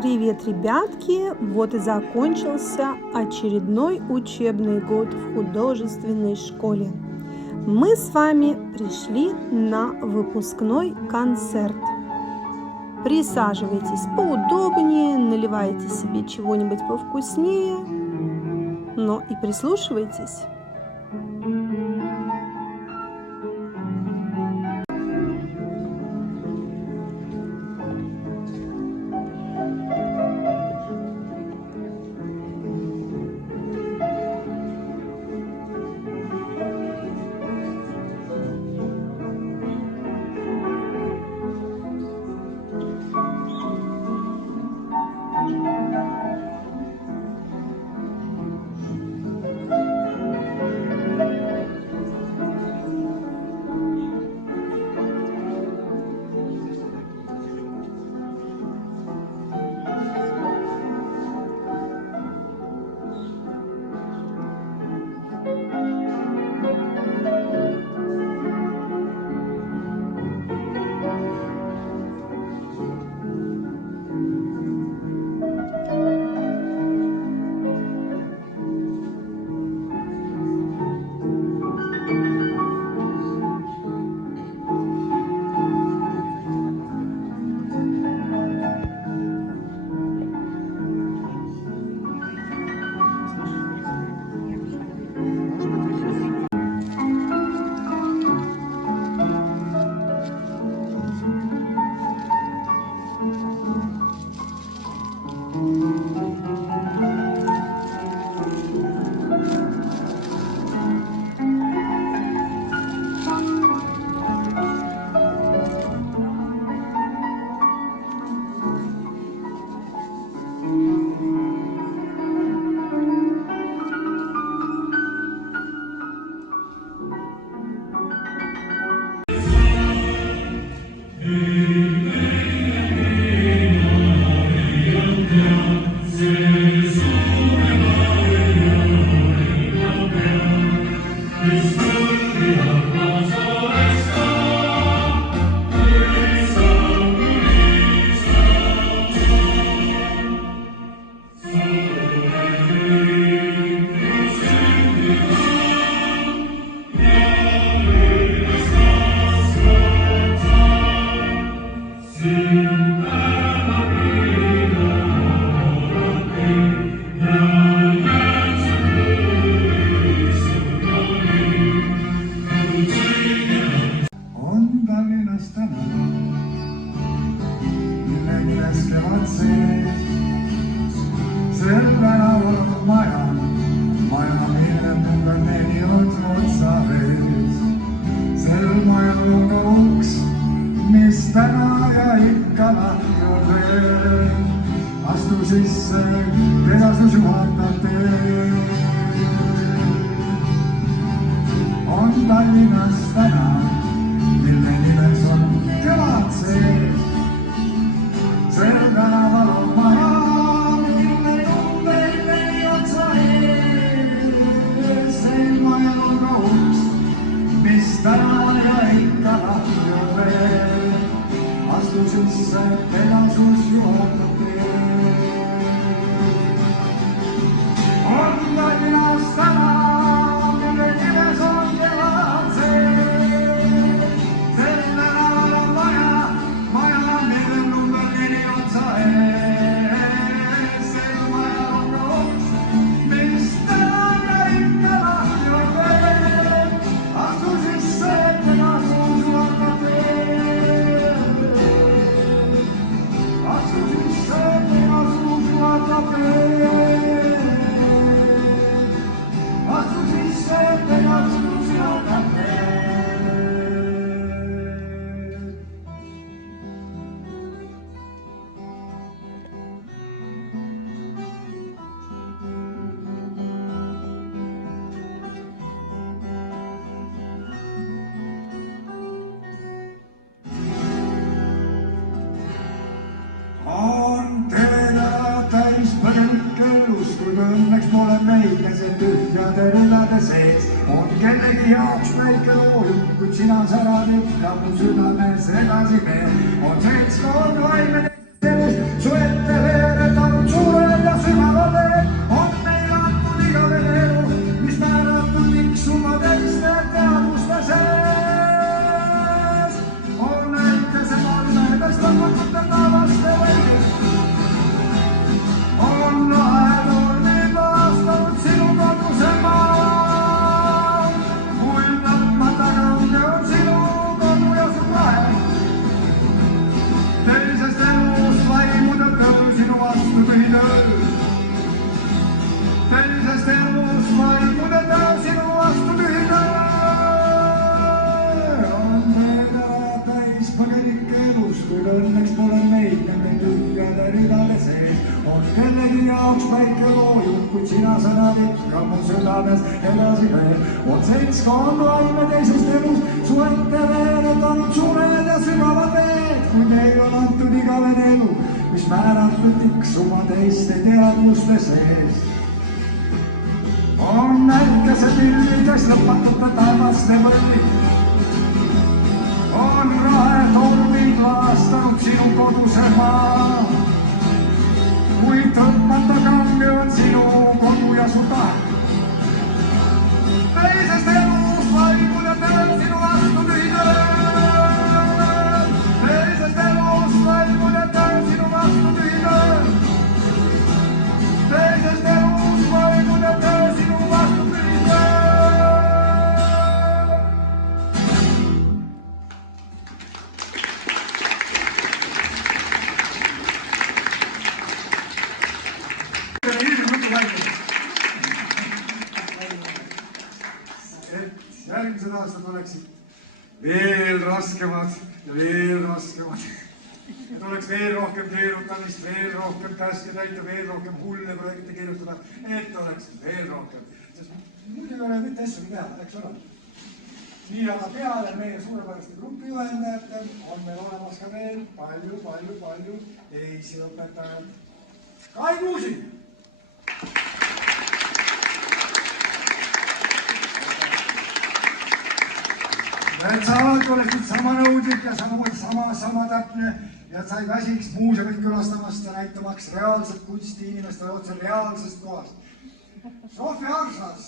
Привет, ребятки! Вот и закончился очередной учебный год в художественной школе. Мы с вами пришли на выпускной концерт. Присаживайтесь поудобнее, наливайте себе чего-нибудь повкуснее, но и прислушивайтесь. kellegi jaoks väike loojung, kuid sina särad ikka mu südames edasi veel. On seltskond vaimne sellest su ette veel. pöidale sees. On kellegi jaoks väike loojub, kuid sina sõnad ikka mu südames edasi veel. On seltskond vaime teisest elus, su ette veeretanud sured ja sügavad veed, kui meil on antud igavene elu, mis määratud tiksuma teiste teadmuste sees. On märkese pilvides lõpmatute taevaste võlli, on rahetormid laastanud sinu koduse maa, kuid tõmmata kange on sinu kodu ja su tahe. Teisest elust vaimud ja töö sinu vastu tühitöö. Teisest elust vaimud ja töö sinu vastu tühitöö. Teisest elust vaimud ja töö sinu vastu tühitöö. Järgmised aastad oleksid veel raskemad ja veel raskemad. Et oleks veel rohkem keerutamist, veel rohkem käske täita, veel rohkem hulle projekte kirjutada, et oleks veel rohkem. Sest muidu ei ole mitte asjagi teha, eks ole. Nii aga peale meie suurepäraste grupijuhendajatel on meil olemas ka veel palju teisi õpetajaid. Kai Kuusi! Et sa alati oleksid sama nõudlik ja sama täpne ja sa ei väsiks muuseumit külastamast ja näitamaks reaalset kunsti inimestele otse reaalsest kohast. Sofi Arsas,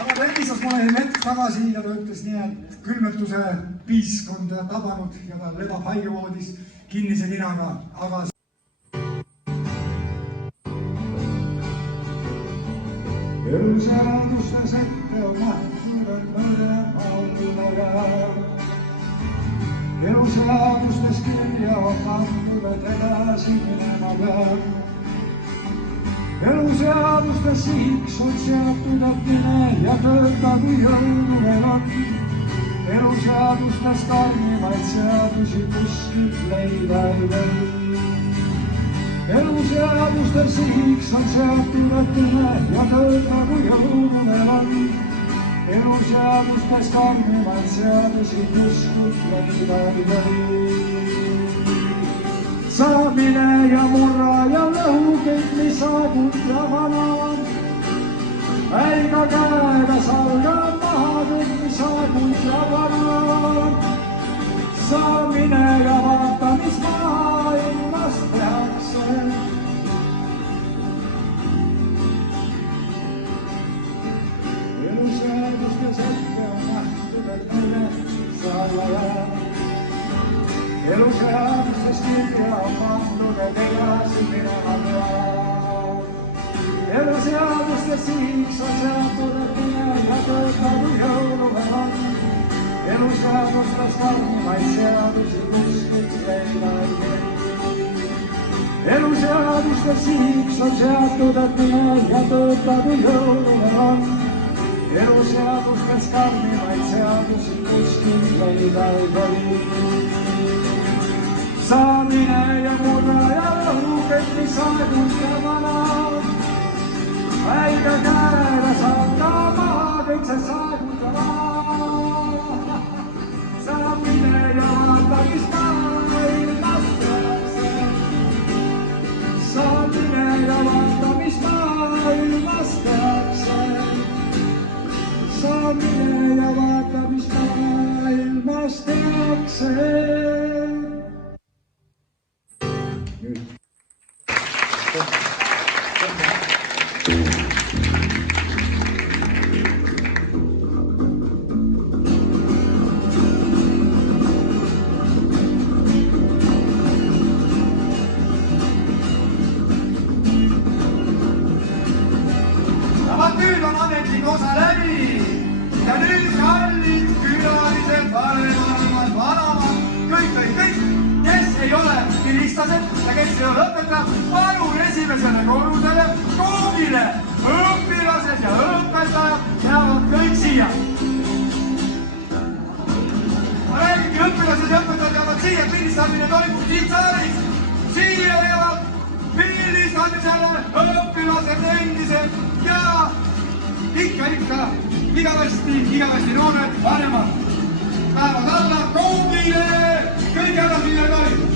aga ta helistas mulle hetk tagasi ja ta ütles nii, et külmetuse piisk on ta tabanud ja ta lebab haigevoodis kinnise ninaga, aga eluseadustes ette on nähtud, et mõlema allmega. Eluseadustes kirja on nähtud, et edasi minema peab. Eluseadustes sihiks on seatud, et mine ja tööta, kui jõudu veel on. Eluseadustes karmimaid seadusi kuskilt leida ei või. Eluseadustel sihiks on seatud, et mine ja tööta, kui jõudu veel on. Eluseadustes karmimaid seadusi kuskilt leida ei või. Saamine ja murra ja lõhu kõik, mis saabud ja vana. Äiga käega salga maha kõik, mis saabud ja vana. Saamine ja vaata, mis maailmas tehakse. Eluseadustes ette on nähtud, et meile saada jääb. Eluseadustes kirja on pandud, et edasi minema peab. Eluseadustes sihiks on seatud, et mine ja tööta, kui jõulu veel on. Eluseadustes karmimaid seadusi kuskilt leida ei või. Eluseadustes sihiks on seatud, et mine ja tööta, kui jõulu veel on. Eluseadustes karmimaid seadusi kuskilt leida ei või. Saamine ja murra ja lõhu kõik, mis saabud ja vana. Äiga käega salga maha kõik see saabud ja vana. Saamine ja vaata, mis maailmas tehakse. Saamine ja vaata, mis maailmas tehakse. Saamine ja vaata, mis maailmas tehakse. Nüüd on ametlik osa läbi ja nüüd kallid külalised, vanemad, vanamad, kõik, kes ei ole vilistlased ja kes ei ole õpetaja, palun esimesele korrusele koolile. Õpilased ja õpetajad jäävad kõik siia. Ma räägingi õpilased ja õpetajad toimub siin saalis. Siia veavad Pillisanisele õpilased endised ja ikka igavesti noored vanemad. Päevad alla koomile, kõik ära sinna toimub.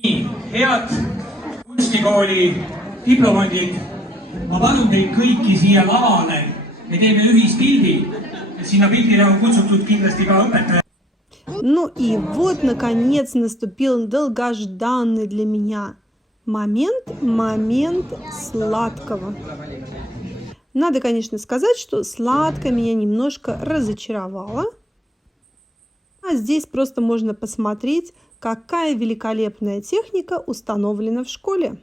Nii, head kunstikooli diplomandid, ma palun teid kõiki siia lavale. Me teeme ühispildi. Sinna pildile on kutsutud kindlasti ka õpetaja. Ну и вот, наконец, наступил долгожданный для меня момент сладкого. Надо, конечно, сказать, что сладкое меня немножко разочаровало. А здесь просто можно посмотреть, какая великолепная техника установлена в школе.